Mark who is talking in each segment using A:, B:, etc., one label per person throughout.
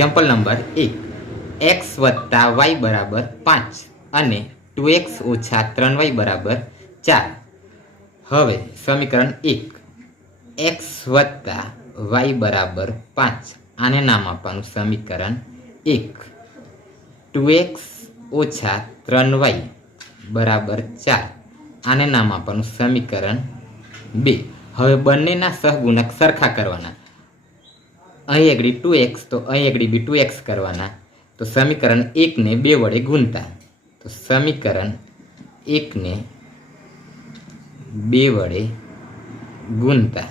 A: Example number એક x વત્તા y બરાબર પાંચ અને ટુ એક્સ ઓછા ત્રણ વાય બરાબર ચાર. હવે સમીકરણ એક. એક્સ વત્તા વાય બરાબર પાંચ. આને નામ આપવાનું સમીકરણ એક. ટુ એક્સ ઓછા ત્રણ વાય બરાબર ચાર. આને નામ આપવાનું સમીકરણ બે. હવે બંનેના સહગુણક સરખા કરવાના. અહીં આગળ ટુ એક્સ, તો અહીં આગળ બી ટુ એક્સ કરવાના. તો સમીકરણ એકને બે વડે ગુણતા. તો સમીકરણ એકને બે વડે ગુણતા.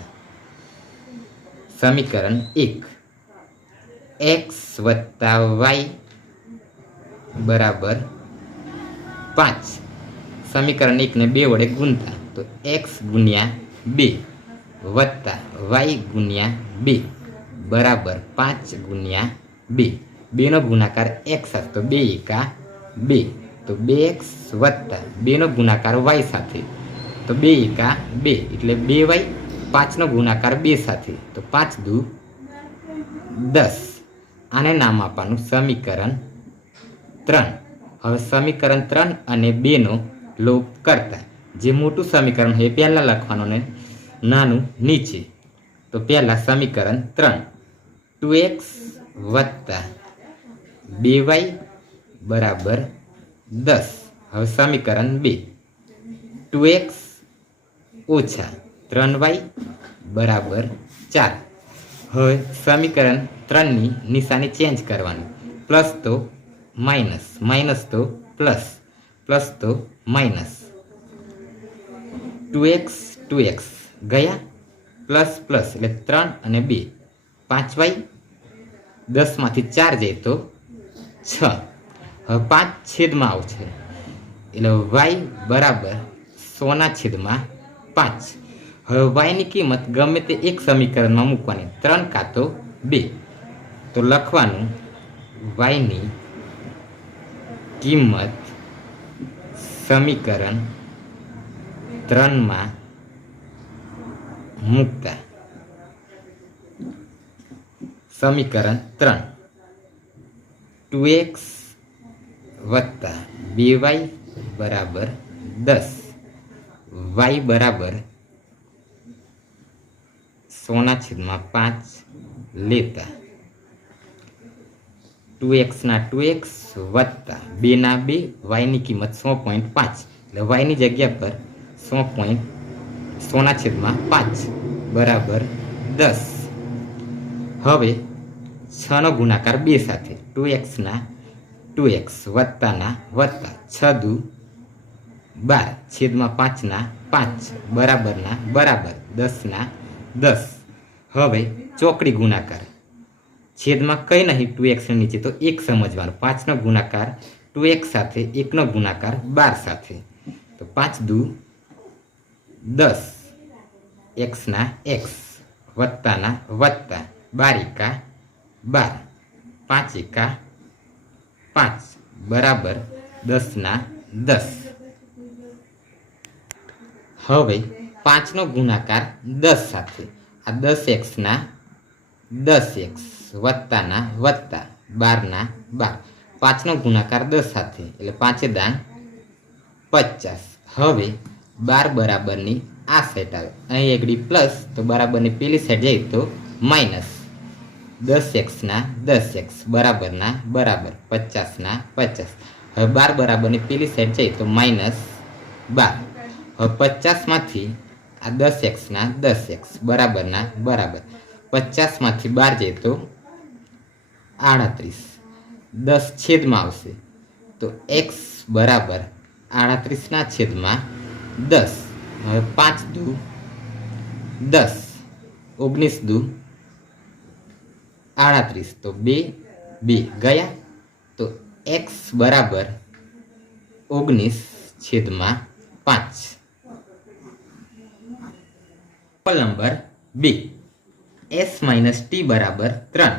A: સમીકરણ એક. એક્સ વત્તા વાય બરાબર પાંચ. સમીકરણ એકને બે વડે ગુણતા. તો એક્સ ગુણ્યા બે વત્તા વાય ગુણ્યા બે. બરાબર પાંચ ગુણ્યા બે. બેનો ગુણાકાર એક સાથે, તો બે એકા બે. તો બે એક્સ વત્તા બેનો ગુણાકાર વાય સાથે. તો બે એકા બે, એટલે બે વાય પાંચનો ગુણાકાર બે સાથે. તો પાંચ દુ દસ. આને નામ આપવાનું સમીકરણ ત્રણ. હવે સમીકરણ ત્રણ અને બેનો લોપ કરતા. જે મોટું સમીકરણ હોય પહેલાં લખવાનું ને નાનું નીચે. તો પહેલાં સમીકરણ ત્રણ. ટુ એક્સ વત્તા બે વાય બરાબર દસ. હવે સમીકરણ બે. ટુ એક્સ ઓછા ત્રણ વાય બરાબર ચાર. હવે સમીકરણ ત્રણની નિશાની ચેન્જ કરવાની. પ્લસ તો માઇનસ. માઇનસ તો પ્લસ. પ્લસ તો minus. Two x two x. ગયા? Plus plus. એટલે ત્રણ અને બે. પાંચ વાય, દસમાંથી ચાર જાય તો છ. હવે પાંચ છેદમાં આવશે. એટલે વાય બરાબર સોના છેદમાં પાંચ. હવે વાયની કિંમત ગમે તે એક સમીકરણમાં મૂકવાની. ત્રણ કાં તો બે. તો લખવાનું વાયની કિંમત સમીકરણ ત્રણમાં મૂકતા. સમીકરણ ત્રણ ટુ એક્સ વત્તા બે વાય બરાબર દસ વાય બરાબર સોના છેદમાં પાંચ લેતા ટુ એક્સના ટુ એક્સ વત્તા બેના બે વાયની કિંમત સો પોઈન્ટ પાંચ એટલે વાયની જગ્યા પર સો પોઈન્ટ સોના છેદમાં પાંચ બરાબર દસ. હવે છનો ગુણાકાર બે સાથે. ટુ એક્સના ટુ એક્સ વત્તાના વત્તા છ દુ બાર. છેદમાં પાંચના પાંચ. બરાબરના બરાબર. દસના દસ. હવે ચોકડી ગુણાકાર. છેદમાં કંઈ નહીં, ટુ એક્સ નીચે તો એક સમજવાનું. પાંચનો ગુણાકાર, ટુ એક્સ સાથે એકનો ગુણાકાર, બાર સાથે. તો પાંચ દુ દસ. એક્સના એક્સ. વત્તાના વત્તા. બાર એકા બાર. પાંચ એકા. પાંચ. બરાબર. દસના દસ. હવે પાંચનો ગુણાકાર દસ સાથે. આ દસ એક્સના દસ એક્સ. વત્તાના વત્તા. બારના બાર. પાંચનો ગુણાકાર દસ સાથે. એટલે પાંચે દાન પચાસ. હવે બાર બરાબરની આ સેટ આવે. અહીં એકડી પ્લસ તો બરાબરની પેલી સાઈડ જાય તો માઇનસ દસ એક્સના દસ એક્સ બરાબરના બરાબર પચાસના પચાસ હવે બાર બરાબરની પેલી સાઈડ જઈએ તો માઇનસ બાર. હવે પચાસમાંથી આ દસ એક્સના દસ એક્સ બરાબરના બરાબર પચાસમાંથી બાર જઈએ તો આડત્રીસ. દસ છેદમાં આવશે. તો એક્સ બરાબર આડત્રીસના છેદમાં દસ. હવે પાંચ દુ દસ. ઓગણીસ દુ આડત્રીસ. તો બે બે. ગયા? તો એક્સ બરાબર ઓગણીસ છેદમાં પાંચ. નંબર બે. એસ માઇનસ ટી બરાબર ત્રણ.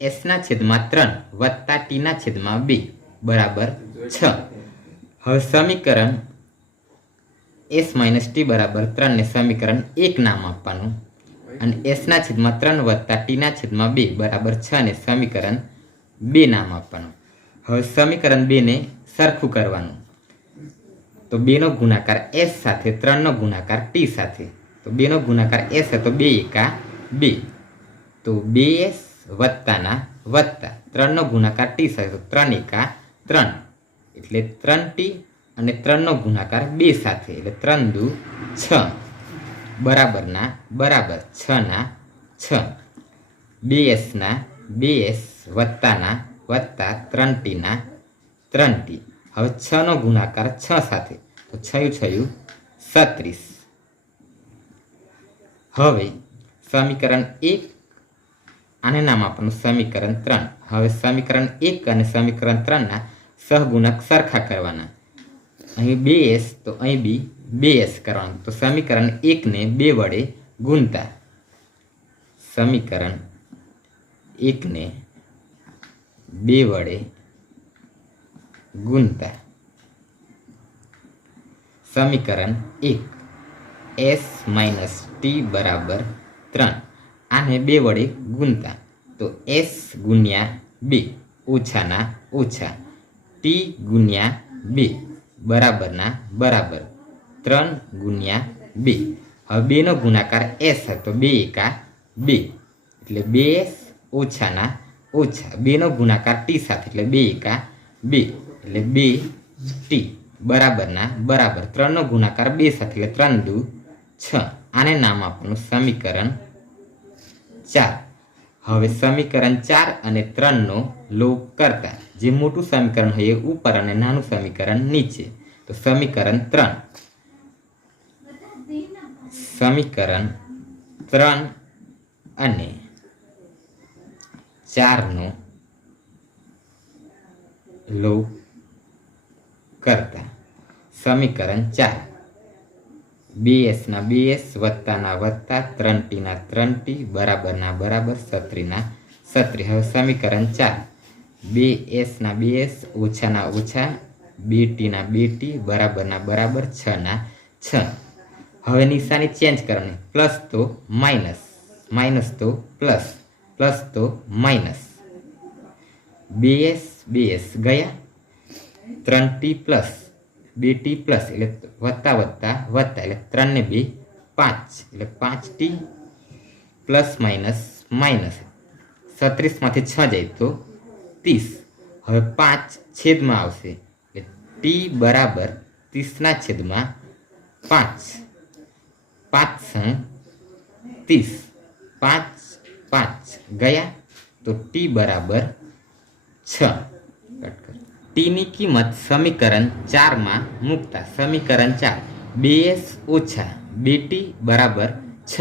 A: એસના છેદમાં ત્રણ વત્તા ટીના છેદમાં બે બરાબર છ. હવે સમીકરણ એસ માઇનસ ટી બરાબર ત્રણને સમીકરણ એક નામ આપવાનું અને એસના છેદમાં ત્રણ વત્તા ટીના છેદમાં બે, બરાબર છ ને સમીકરણ બે નામ આપવાનું. હવે સમીકરણ બેને સરખું કરવાનું. તો બેનો ગુણાકાર એસ સાથે ત્રણનો ગુણાકાર ટી સાથે. તો બેનો ગુણાકાર એસ તો બે એકા બે. તો બે એસ વત્તાના વત્તા. ત્રણનો ગુણાકાર ટી સાથે, તો ત્રણ એકા ત્રણ. એટલે ત્રણ ટી અને ત્રણનો ગુણાકાર બે સાથે. એટલે ત્રણ દુ છ. બરાબરના, બરાબર છના, છ. બે એસના બે એસ વત્તાના, વત્તા ત્રણ ટીના ત્રણ ટી હવે છનો ગુણાકાર છ સાથે. તો છયું છયું સત્રીસ હવે સમીકરણ એક, આને નામ આપવાનું સમીકરણ ત્રણ. હવે સમીકરણ એક અને સમીકરણ ત્રણના સહગુણક સરખા કરવાના. અહીં બે એસ તો અહીં બી બે એસ કરવાનું. તો સમીકરણ એકને બે વડે ગુણતા. સમીકરણ એકને બે વડે ગુણતા. સમીકરણ એક. એસ માઇનસ ટી બરાબર ત્રણ. આને બે વડે ગુણતા. તો એસ ગુણ્યા બે ઓછાના ઓછા ટી ગુણ્યા બે. બરાબરના, બરાબર. ત્રણ ગુણ્યા બે. હવે બેનો ગુણાકાર એસ હતો. બે એકા બે. એટલે બે એસ ઓછાના ઓછા. બેનો ગુણાકાર ટી સાથે, એટલે બે એકા બે. એટલે બે ટી. બરાબરના, બરાબર. ત્રણનો ગુણાકાર બે સાથે, એટલે ત્રણ દુ છ. આને નામ આપવાનું સમીકરણ ચાર. હવે સમીકરણ ચાર અને ત્રણનો લોપ કરતા. જે મોટું સમીકરણ હોય એ ઉપર અને નાનું સમીકરણ નીચે. તો સમીકરણ ત્રણ. સમીકરણ ત્રણ અને ચારનો લોપ કરતા સમીકરણ ચાર. બીએસના બીએસ વત્તાના વત્તા ત્રણ ટીના ત્રણ ટી બરાબરના બરાબર સત્રીના સત્રી હવે સમીકરણ ચાર. બે એસના બે એસ ઓછાના ઓછા બે ટીના બે ટી બરાબરના બરાબર છના છ હવે નિશાની ચેન્જ કરવાની. પ્લસ તો માઇનસ માઇનસ તો પ્લસ પ્લસ તો માઇનસ બે એસ બે એસ ગયા. ત્રણ ટી પ્લસ બે ટી પ્લસ એટલે વત્તા વત્તા વત્તા એટલે ત્રણ ને બે પાંચ. એટલે પાંચ ટી પ્લસ માઇનસ માઇનસ સત્રીસમાંથી છ જાય તો ત્રીસ. હવે પાંચ છેદમાં આવશે. એટલે ટી બરાબર ત્રીસના છેદમાં પાંચ. પાંચ સં ત્રીસ. પાંચ પાંચ. ગયા? તો ટી બરાબર છ. ટીની કિંમત સમીકરણ ચારમાં મૂકતા. સમીકરણ ચાર. બે એસ ઓછા બે ટી બરાબર છ.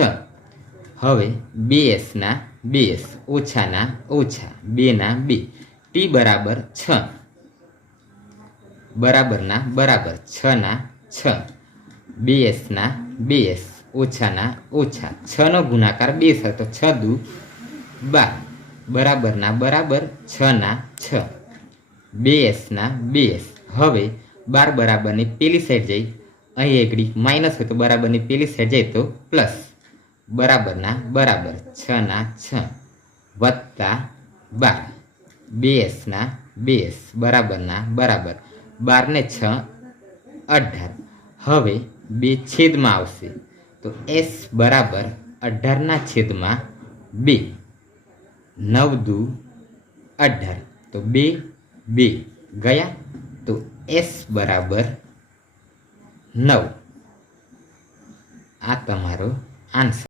A: હવે બે એસના બે એસ ઓછાના ઓછા. બેના બે. ટી બરાબર છ. બરાબરના બરાબર છના છ. બે એસના બે એસ ઓછાના ઓછા. છનો ગુણાકાર બે છે તો છ દુ બાર. બરાબરના બરાબર છના છ. બે એસના બે એસ હવે બાર બરાબરની પેલી સાઈડ જઈ. અહીં એકડી માઇનસ હોય તો બરાબરની પેલી સાઈડ જાય તો પ્લસ. બરાબરના બરાબર છના છ. વત્તા બાર. બે એસના બે એસ બરાબરના બરાબર. બારને છ, અઢાર. હવે બે છેદમાં આવશે. તો એસ બરાબર અઢારના છેદમાં બે. નવ દુ અઢાર. તો બે બે. ગયા? તો એસ બરાબર નવ. આ તમારો આન્સર.